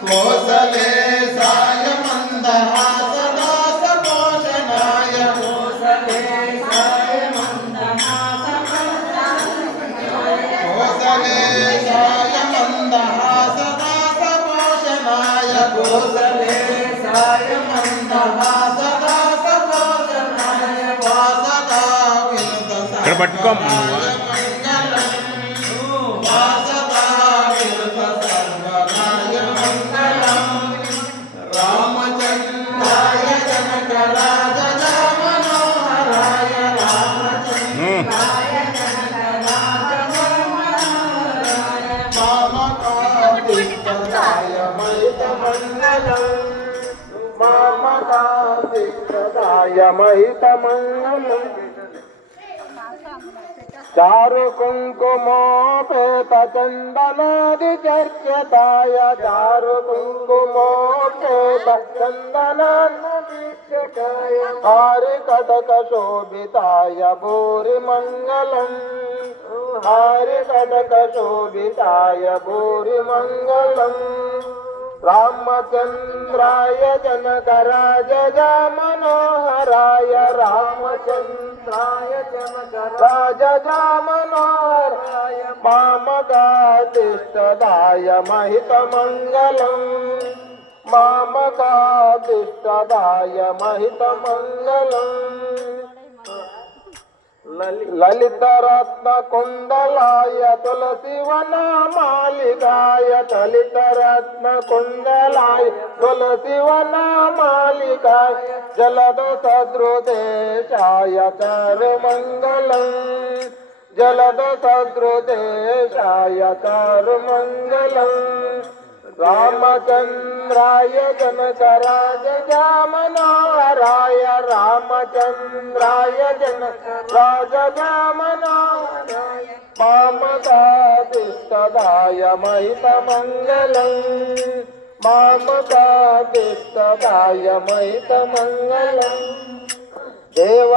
कोसलेशाय मन्दहासदासपोषणाय कोसलेशाय मन्दहासदासपोषणाय कोसलेशाय मन्दहासदासपोषणाय वासदा विनुतसाय महितमंगलम् चारु कुंकुमोपेत चंदनादि चर्च्यताय चारु कुंकुमोपेत चंदनादि चर्च्यताय हारि कटक शोभिताय भूरि मंगलम् हारि कटक शोभिताय भूरि मंगलम् रामचंद्राय जनकराज मनोहराय रामचंद्राय जनकराज मनोहराय मामकातिष्ठदाय महितमंगलम् मामकातिष्ठदाय महितमंगलम् ललितरत्न कुंडलाय तुलसीवनामालिकाय ललितरत्न कुंडलाय तुलसीवनामालिकाय जलद सद्रुदेशाय चारुमंगलम् जलद सद्रुदेशाय चारुमंगलम् रामचंद्राय जनकराज मनोहराय रामचंद्राय जनकराज मनोहराय मामकातिष्ठदाय महितमंगलम् मामकातिष्ठदाय महितमंगलम् देव